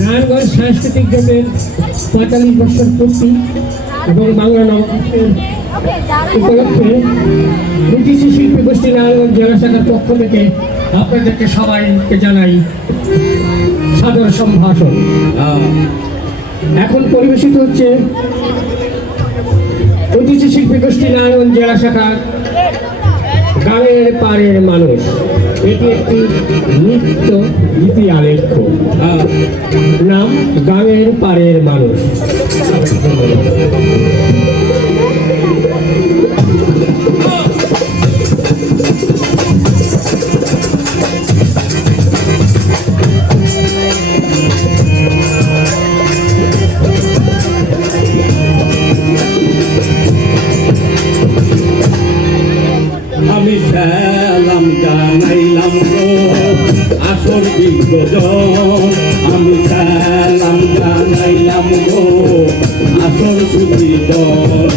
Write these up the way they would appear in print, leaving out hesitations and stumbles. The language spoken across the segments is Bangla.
নারায়ণগঞ্জ সাংস্কৃতিক জোটের ৪৫ বছর পূর্তি এবং বাংলা নববর্ষের উপলক্ষে বিটিসি শিল্পী গোষ্ঠী নারায়ণগঞ্জ জেলা শাখার পক্ষ থেকে আপনাদেরকে সবাইকে জানাই সাদর সম্ভাষণ। এখন পরিবেশিত হচ্ছে বিটিসি শিল্পী গোষ্ঠী নারায়ণগঞ্জ জেলা শাখার গানের পাড়ের মানুষ। এটি একটি নৃত্য গীতি আলেখ্য, নাম গানের পাড়ের মানুষ। আমি সালাম জানাইলাম গো আসর বিগজন, আমি সালাম জানাইলাম গো আসর সুবিজন,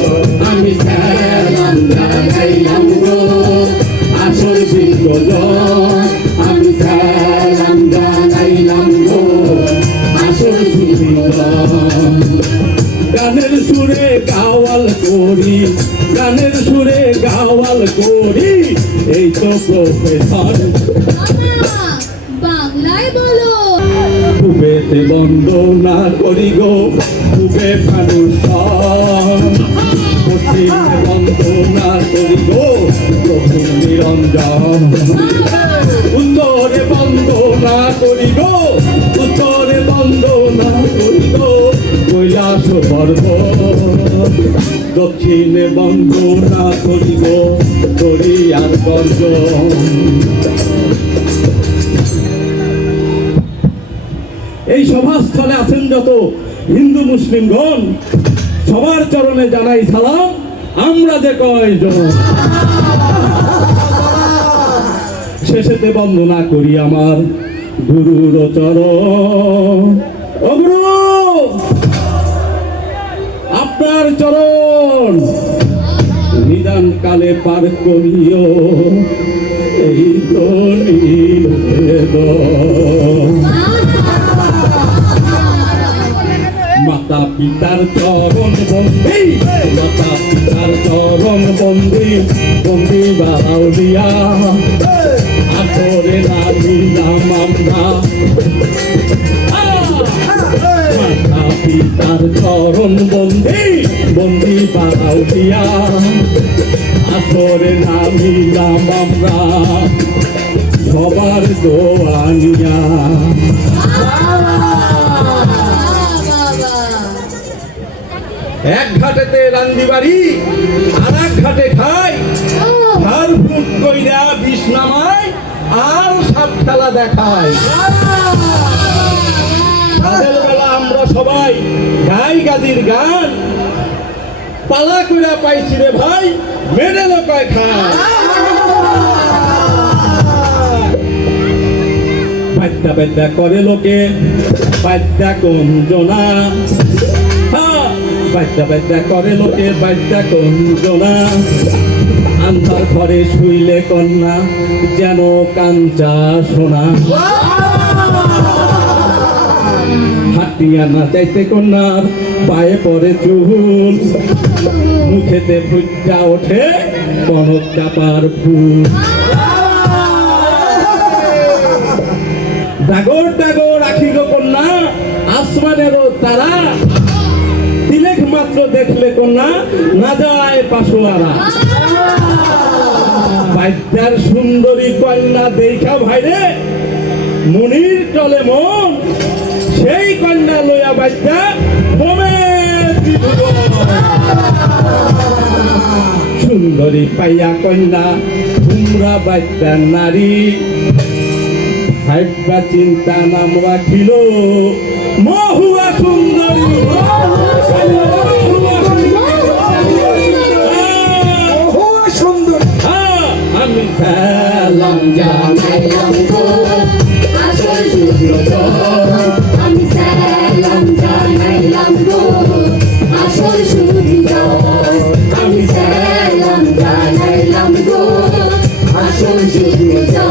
আমি সালাম জানাইলাম গো আসর বিগজন, আমি সালাম জানাইলাম গো আসর সুবিজন। গানের সুরে গাওয়াল করি, গানের সুরে গাওয়াল করি, এই তো প্রফেসর। বাংলায় বলো। খুবেতে বন্দনা করি গো খুবে মানুষ, পশ্চিমে বন্দনা করি গো প্রভু নিরঞ্জন, উত্তরে বন্দনা করি গো, উত্তরে বন্দনা করি গো কৈলাস পর্বত, দক্ষিণে বন্দনা করি গো দরিয়ার গর্জন। এই সভাস্থলে আছেন যত হিন্দু মুসলিমগণ, সবার চরণে জানাই সালাম। আমরা যে কয়জন শেষেতে বন্দনা করি আমার গুরুর চরণ। ও গুরু, আপনার চরণ নিদান কালে পার করিও এই তো মাতা পিতার চরণ বন্দি, মাতা পিতার চরণ বন্দি, বন্দি বাউলিয়া আসরে নাম আমরা। মাতা পিতার চরণ বন্দি, বন্দি বাউলিয়া আসরে নাম আমরা সবার দোয়ানিয়া। এক ঘাটেতে রান্দি বাড়ি আর এক ঘাটে খাই, ঝাল ফুট কইরা বিষ নামায় আর সাপ খেলা দেখায়। রাতের বেলা আমরা সবাই গাই গাদির গান, পালা কইরা পাইছি রে ভাই মেরে লোকায় খায়। বাদ্যা বাদ্যা করে লোকে বাদ্যা কঞ্জনা, বাদ্যা বাদ্যা করে লোকে বাদ্যা কঞ্জনা, আন্ধার ঘরে শুইলে কন্যা যেন কাঞ্চা সোনা, হাটিয়া না চাইতে কন্যার পায়ে পড়ে চুল, মুখেতে ফুটটা ওঠে কনক চাপার ফুল। ডাগর ডাগর রাখিল কন্যা আসমানেরও তারা, তিলেক মাত্র দেখলে কন্যা না যায় পাশোয়ারা। বাদ্যার সুন্দরী কন্যা দেখা ভাইরে মনির টলে মন, সেই কন্যা লইয়া বাদ্যা বোমে সুন্দরী পাইয়া কন্যা তোমরা বাদ্যা নারী, ভাইবা চিন্তা নাম রাখিল মহুয়া সুন্দরী। আমি সালাম জানাইলাম গো আসর সুবিজন, আমি সালাম জানাইলাম গো আসর সুবিজন, আমি সালাম জানাইলাম গো আসর সুবিজন।